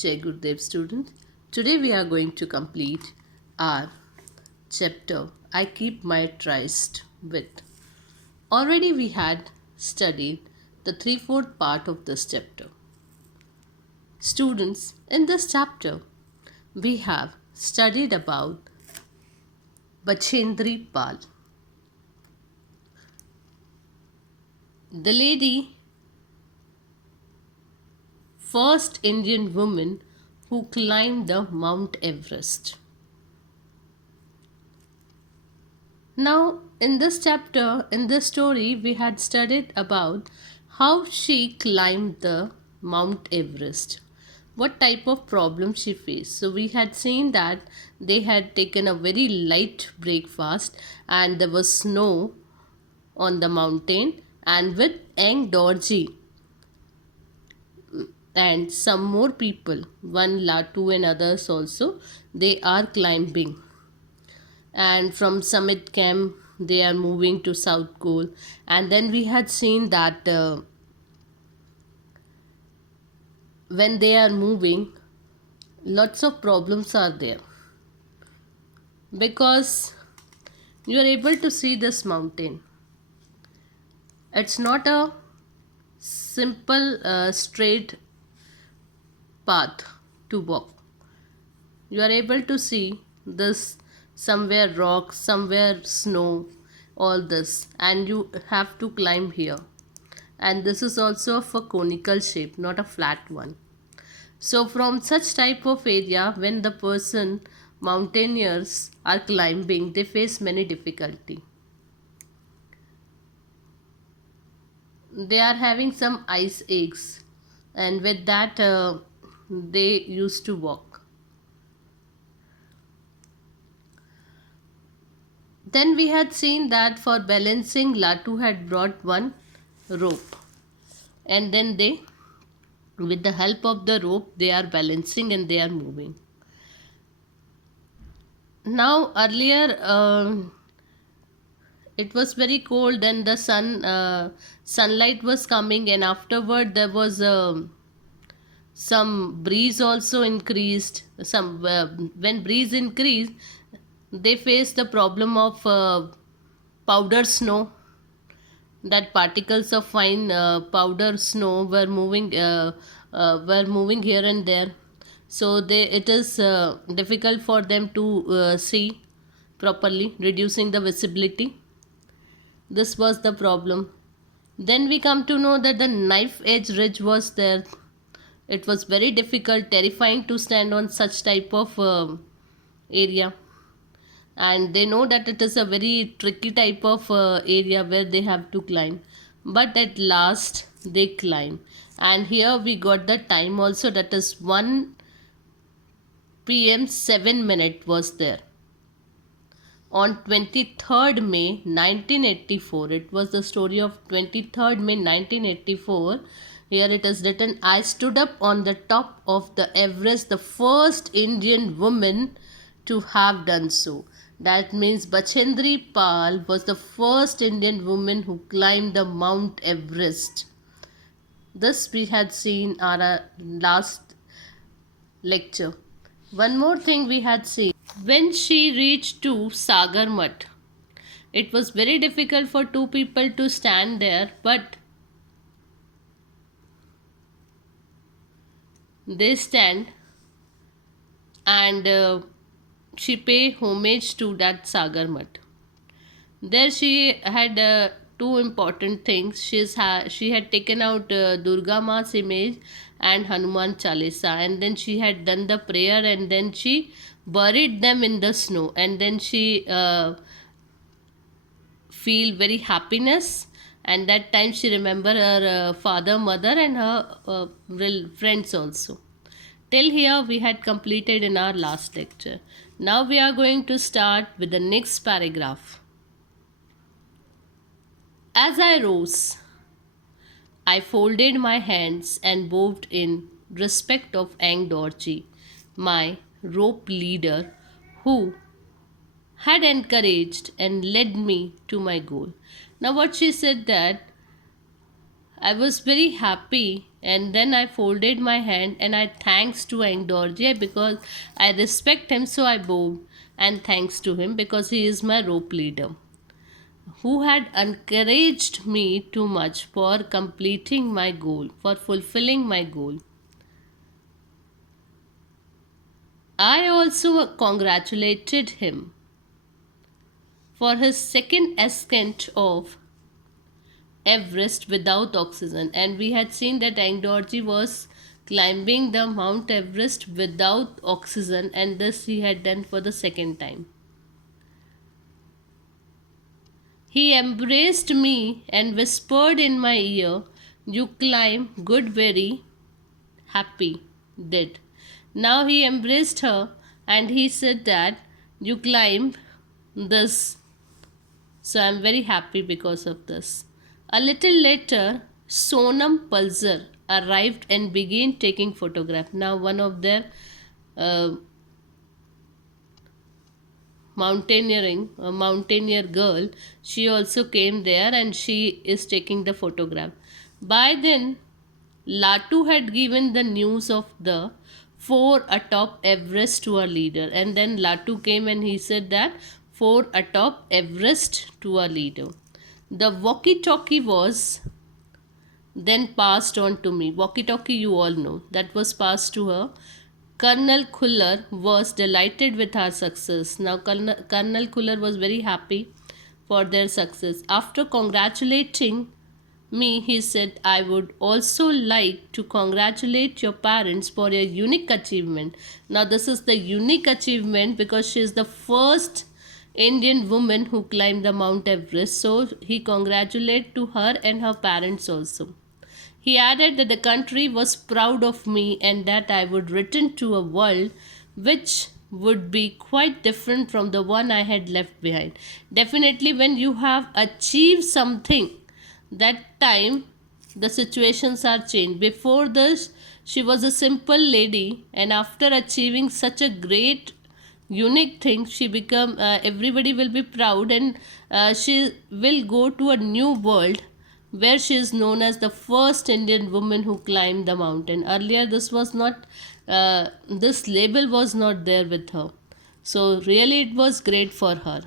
Jai Gurudev students. Today we are going to complete our chapter I Keep My Tryst with. Already we had studied the 3/4 part of this chapter. Students, in this chapter we have studied about Bachendri Pal. The lady, first Indian woman who climbed the Mount Everest. Now, in this chapter, in this story, we had studied about how she climbed the Mount Everest, what type of problem she faced. So, we had seen that they had taken a very light breakfast and there was snow on the mountain, and with Eng Dorji and some more people, one Latu and others also, they are climbing. And from summit camp they are moving to South Col. And then we had seen that when they are moving, lots of problems are there, because you are able to see this mountain. It's not a simple straight path to walk. You are able to see this, somewhere rock, somewhere snow, all this, and you have to climb here. And this is also of a conical shape, not a flat one. So from such type of area, when the person, mountaineers are climbing, they face many difficulty. They are having some ice aches, and with that they used to walk. Then we had seen that for balancing, Latu had brought one rope, and then they, with the help of the rope, they are balancing and they are moving. Now earlier it was very cold and the sunlight was coming, and afterward there was some breeze also increased. Some when breeze increased, they faced the problem of powder snow. That particles of fine powder snow were moving here and there. So it is difficult for them to see properly, reducing the visibility. This was the problem. Then we come to know that the knife edge ridge was there. It was very difficult, terrifying to stand on such type of area. And they know that it is a very tricky type of area where they have to climb. But at last they climb. And here we got the time also, that is 1 p.m. 7 minute was there. On 23rd May 1984, it was the story of 23rd May 1984. Here it is written, I stood up on the top of the Everest, the first Indian woman to have done so. That means Bachendri Pal was the first Indian woman who climbed the Mount Everest. This we had seen in our last lecture. One more thing we had seen. When she reached to Sagarmat, it was very difficult for two people to stand there, but they stand, and she pay homage to that Sagarmat. There she had two important things. She had taken out Durga Ma's image and Hanuman Chalisa, and then she had done the prayer, and then she buried them in the snow, and then she feel very happiness, and that time she remember her father, mother, and her friends also. Till here we had completed in our last lecture. Now we are going to start with the next paragraph. As I rose, I folded my hands and bowed in respect of Eng Dorji, my rope leader, who had encouraged and led me to my goal. Now what she said, that I was very happy And then I folded my hand and I thanks to Dorje because I respect him, so I bowed and thanks to him because he is my rope leader, who had encouraged me too much for completing my goal, for fulfilling my goal. I also congratulated him for his second ascent of Everest without oxygen, and we had seen that Angdorji was climbing the Mount Everest without oxygen, and this he had done for the second time. He embraced me and whispered in my ear, "You climb good, very happy." Did. Now he embraced her and he said that you climb this. So I'm very happy because of this. A little later, Sonam Pulsar arrived and began taking photograph. Now one of their uh, mountaineer girl, she also came there and she is taking the photograph. By then, Latu had given the news of the four atop Everest to our leader, and then Latu came and he said that four atop Everest to our leader. The walkie-talkie was then passed on to me. Walkie-talkie, you all know, that was passed to her. Colonel Khuller was delighted with our success. Now, Colonel Khuller was very happy for their success. After congratulating me, he said, "I would also like to congratulate your parents for your unique achievement." Now, this is the unique achievement because she is the first Indian woman who climbed the Mount Everest. So, he congratulated to her and her parents also. He added that the country was proud of me and that I would return to a world which would be quite different from the one I had left behind. Definitely, when you have achieved something, that time the situations are changed. Before this, she was a simple lady, and after achieving such a great unique thing, she become everybody will be proud, and she will go to a new world where she is known as the first Indian woman who climbed the mountain. Earlier, this was not, this label was not there with her. So, really, it was great for her.